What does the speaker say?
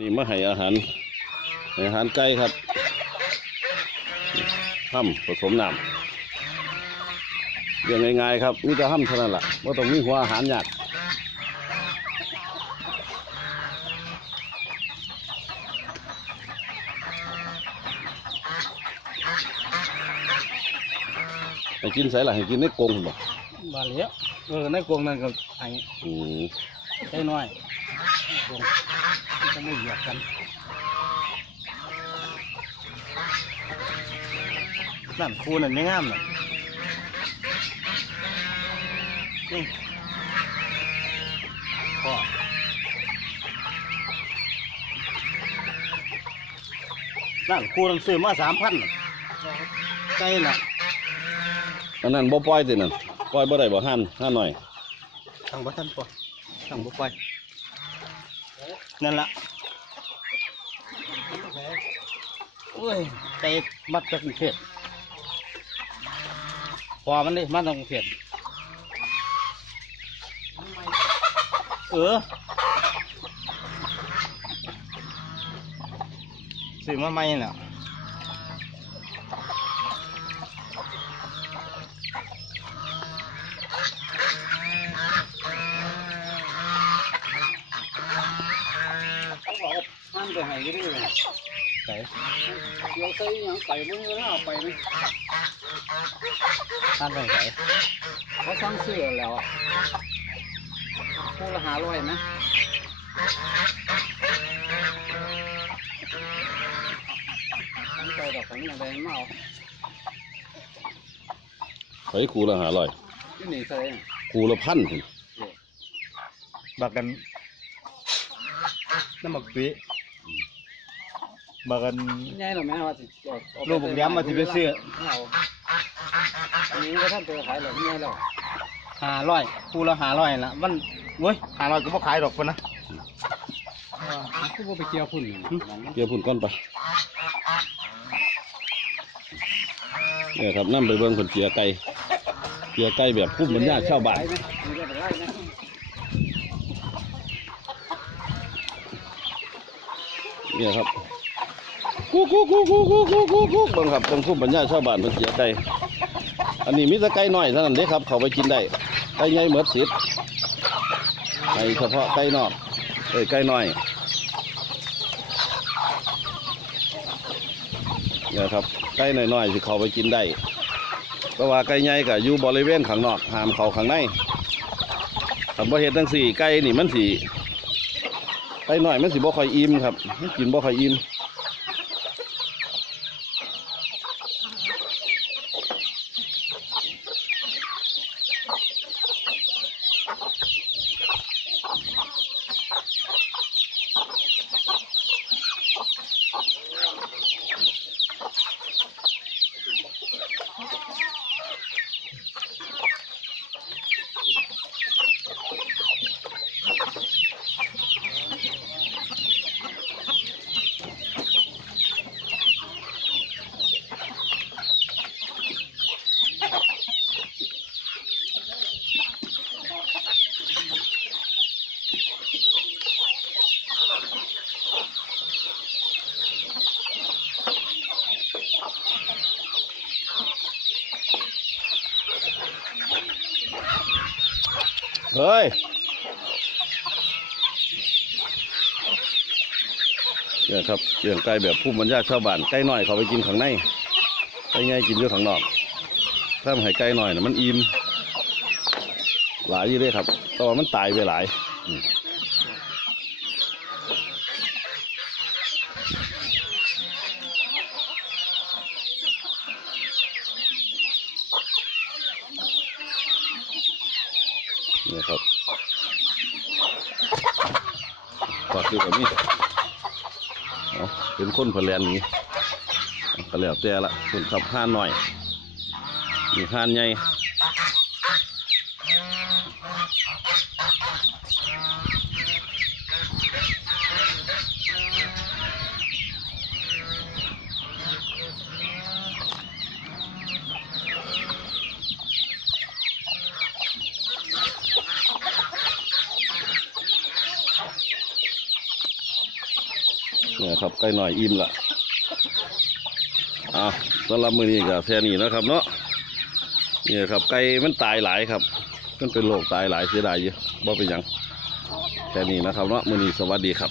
นี่มาให้อาหารให้อาหารไก่ครับห้ำผสมน้ำเรื่องง่ายๆครับนี่จะห้ำเท่านั้นแหละว่าต้องมีหัวอาหารยากให้กินใส่ละให้กินในกรงบ่บาเลี้ยเออในกรงนั่นก็ไอ้อืมได้น้อยกรง มันจะไม่เหยียบกันนั่นคูนั่นไม่งามน่ะนี่พ่อนั่นคูนั่นซื้อมาสามพันไก่น่ะอันนั้นบ่ปล่อยตินั่นปล่อยบ่ได้บ่ห้านห้านหน่อยสั่งบ่ทันปะสั่งบ่ไปนั่นละโอ้ยเตะมัดจากกรุงเทพพอมันดิมาจากกรุงเทพเออซื้อมาใหม่เน่ะเขาบอกห้ามไปไหนก็ได้เลย ไก่เดี๋ยวใส่ยังไปมึงก็น่าเอาไปไหมห้ามไปไหนเขาสั่งซื้อแล้วคู่ละหาร้อยไหมอันไปดอกของอย่างใดมาเอาไผคูละหาร้อยที่นี่ใส่คูละพันพุ่นบักกันน้ำหมักปี บักกันง่ายหรอแม่ว่าสิเอาเอาลูกผมย้ำมาสิไปซื้อเอาอันนี้ก็ท่านตัวขายหรอกง่ายแล้วห้าร้อยคูละห้าร้อยละมันเว้ยห้าร้อยก็บ่ขายดอกคนนะก็บ่ไปเกี่ยวพุ่นนี่นั่นนะเกี่ยวพุ่นก้อนไปเนี่ยครับนํไปเบิ่งเพิ่นเกียไก่เกียไก่แบบภูมิปัญญาชาวบ้านไปไหมมีได้ไปไล่ไหมเนี่ยครับ กูกูกูกูกูกูกูกูบิ่งครับเบิ่งภูมิปัญญาชาวบ้านเพิ่นเกียไก่อันนี้มีแต่ไก่น้อยเท่านั้นเด้ครับ เขาไปกินได้ไก่ใหญ่เหมือนสิทธิ์ให้เฉพาะไก่นอกเอ้ยไก่น้อยเนี่ยครับไก่น้อยๆสิเขาไปกินได้เพราะว่าไก่ใหญ่ก็อยู่บริเวณข้างนอกห้ามเขาข้างในทำบ่เฮ็ดจังสี่ไก่นี่มันสิไก่น้อยมันสิบ่ค่อยอิ่มครับ กินบ่ค่อยอิ่ม Oh. เฮ้ยเนี่ยครับเลี้ยงไก่แบบผู้บรรยาชาวบ้านไก่หน่อยเขาไปกินข้างในไก่ใหญ่กินอยู่ข้างนอกถ้ามันให้ไก่หน่อยนะมันอิ่มหลายอยู่เลยครับแต่ว่ามันตายไปหลาย นี่ครับฝากอยู่กับนี้เป็นคนพะแลนนี้ก็แล้วแต่ละคนขับห้านหน่อยมีห้านใหญ่ เนี่ยครับไก่หน่อยอิ่มละอะสำหรับมือนี้ก็แค่นี้นะครับเนาะเนี่ยครับไก่มันตายหลายครับมันเป็นโรคตายหลายเสียดายเยอะบ่เป็นยังแค่นี้นะครับเนาะมือนี้สวัสดีครับ